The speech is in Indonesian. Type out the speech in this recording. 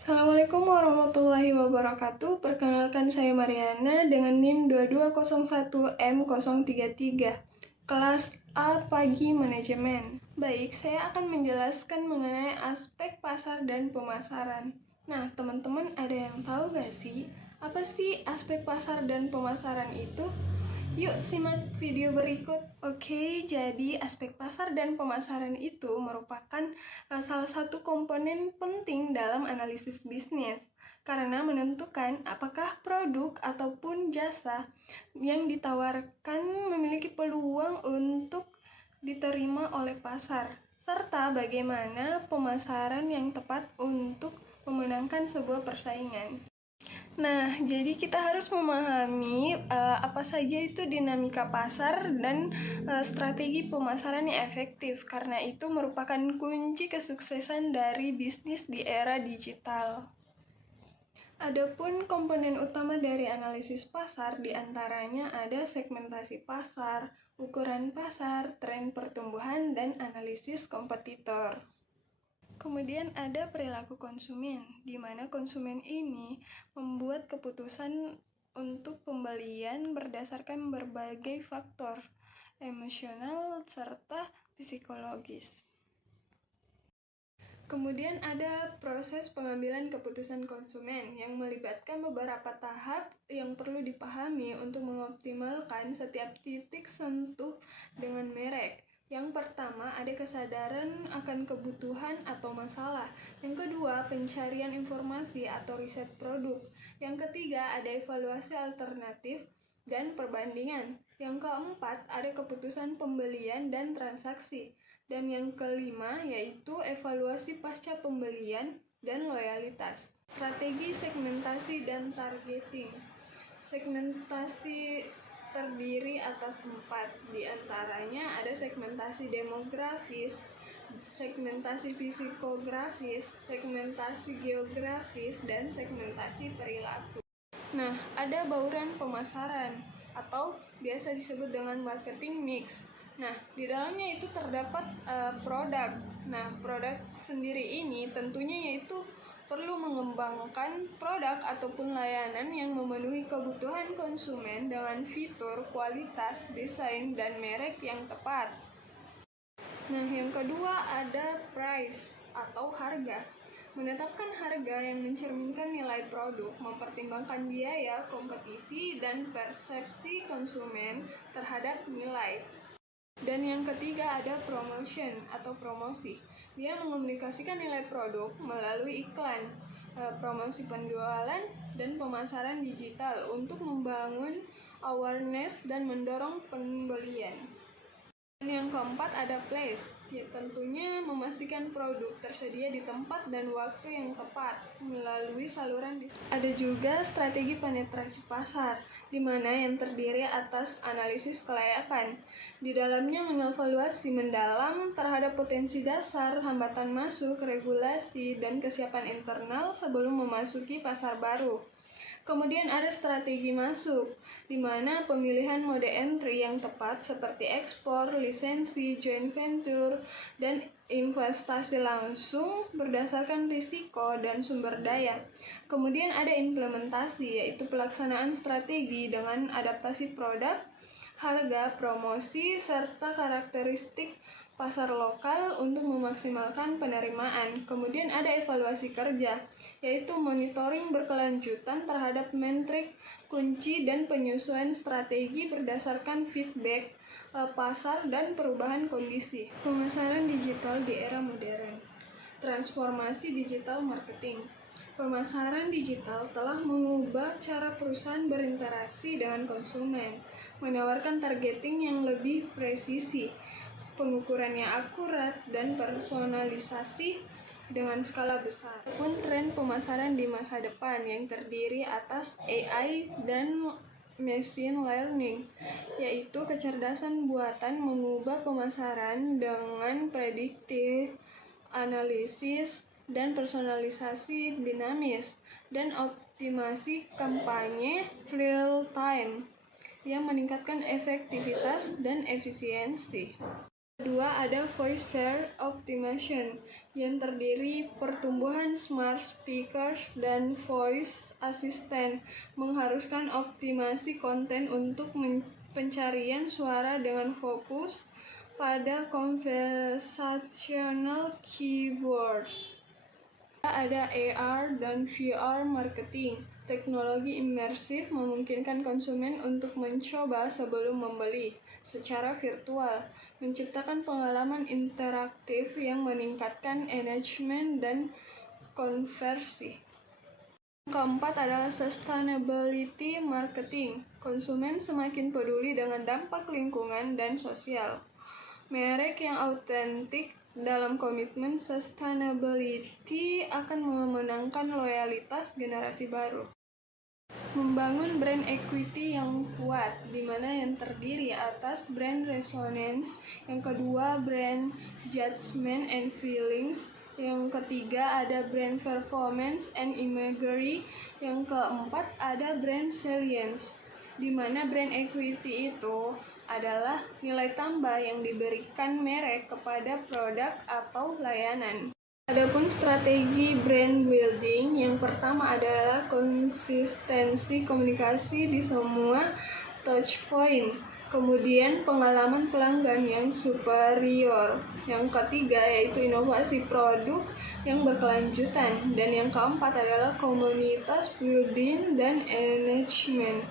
Assalamualaikum warahmatullahi wabarakatuh. Perkenalkan saya Mariana dengan NIM 2201M033, kelas A Pagi Manajemen. Baik, saya akan menjelaskan mengenai aspek pasar dan pemasaran. Nah, teman-teman ada yang tahu gak sih, apa sih aspek pasar dan pemasaran itu? Yuk simak video berikut. Oke, jadi aspek pasar dan pemasaran itu merupakan salah satu komponen penting dalam analisis bisnis karena menentukan apakah produk ataupun jasa yang ditawarkan memiliki peluang untuk diterima oleh pasar, serta bagaimana pemasaran yang tepat untuk memenangkan sebuah persaingan. Nah, jadi kita harus memahami apa saja itu dinamika pasar dan strategi pemasaran yang efektif, karena itu merupakan kunci kesuksesan dari bisnis di era digital. Adapun komponen utama dari analisis pasar diantaranya ada segmentasi pasar, ukuran pasar, tren pertumbuhan, dan analisis kompetitor. Kemudian ada perilaku konsumen, di mana konsumen ini membuat keputusan untuk pembelian berdasarkan berbagai faktor emosional serta psikologis. Kemudian ada proses pengambilan keputusan konsumen yang melibatkan beberapa tahap yang perlu dipahami untuk mengoptimalkan setiap titik sentuh dengan merek. Yang pertama, ada kesadaran akan kebutuhan atau masalah. Yang kedua, pencarian informasi atau riset produk. Yang ketiga, ada evaluasi alternatif dan perbandingan. Yang keempat, ada keputusan pembelian dan transaksi. Dan yang kelima, yaitu evaluasi pasca pembelian dan loyalitas. Strategi segmentasi dan targeting. Segmentasi terdiri atas 4, diantaranya ada segmentasi demografis, segmentasi psikografis, segmentasi geografis, dan segmentasi perilaku. Nah, ada bauran pemasaran atau biasa disebut dengan marketing mix. Nah, di dalamnya itu terdapat produk. Nah, produk sendiri ini tentunya yaitu perlu mengembangkan produk ataupun layanan yang memenuhi kebutuhan konsumen dengan fitur, kualitas, desain, dan merek yang tepat. Nah, yang kedua ada price atau harga. Menetapkan harga yang mencerminkan nilai produk, mempertimbangkan biaya, kompetisi, dan persepsi konsumen terhadap nilai. Dan yang ketiga ada promotion atau promosi. Dia mengomunikasikan nilai produk melalui iklan, promosi penjualan, dan pemasaran digital untuk membangun awareness dan mendorong pembelian. Dan yang keempat ada place, ya tentunya memastikan produk tersedia di tempat dan waktu yang tepat melalui saluran distribusi. Ada juga strategi penetrasi pasar, di mana yang terdiri atas analisis kelayakan. Di dalamnya mengevaluasi mendalam terhadap potensi dasar, hambatan masuk, regulasi, dan kesiapan internal sebelum memasuki pasar baru. Kemudian ada strategi masuk, di mana pemilihan mode entry yang tepat seperti ekspor, lisensi, joint venture, dan investasi langsung berdasarkan risiko dan sumber daya. Kemudian ada implementasi, yaitu pelaksanaan strategi dengan adaptasi produk, harga, promosi, serta karakteristik pasar lokal untuk memaksimalkan penerimaan. Kemudian ada evaluasi kerja, yaitu monitoring berkelanjutan terhadap metrik kunci dan penyesuaian strategi berdasarkan feedback pasar dan perubahan kondisi. Pemasaran digital di era modern. Transformasi digital marketing. Pemasaran digital telah mengubah cara perusahaan berinteraksi dengan konsumen, menawarkan targeting yang lebih presisi, pengukuran yang akurat, dan personalisasi dengan skala besar. Pun tren pemasaran di masa depan yang terdiri atas AI dan machine learning, yaitu kecerdasan buatan mengubah pemasaran dengan prediktif, analisis, dan personalisasi dinamis, dan optimasi kampanye real time yang meningkatkan efektivitas dan efisiensi. Kedua, ada voice share optimization yang terdiri pertumbuhan smart speakers dan voice assistant mengharuskan optimasi konten untuk pencarian suara dengan fokus pada conversational keywords. Ada AR dan VR marketing. Teknologi imersif memungkinkan konsumen untuk mencoba sebelum membeli secara virtual, menciptakan pengalaman interaktif yang meningkatkan engagement dan konversi. Keempat adalah sustainability marketing. Konsumen semakin peduli dengan dampak lingkungan dan sosial. Merek yang autentik dalam komitmen sustainability akan memenangkan loyalitas generasi baru. Membangun brand equity yang kuat, di mana yang terdiri atas brand resonance, yang kedua brand judgment and feelings, yang ketiga ada brand performance and imagery, yang keempat ada brand salience, di mana brand equity itu adalah nilai tambah yang diberikan merek kepada produk atau layanan. Adapun strategi brand building, yang pertama adalah konsistensi komunikasi di semua touchpoint, kemudian pengalaman pelanggan yang superior, yang ketiga yaitu inovasi produk yang berkelanjutan, dan yang keempat adalah komunitas building dan engagement.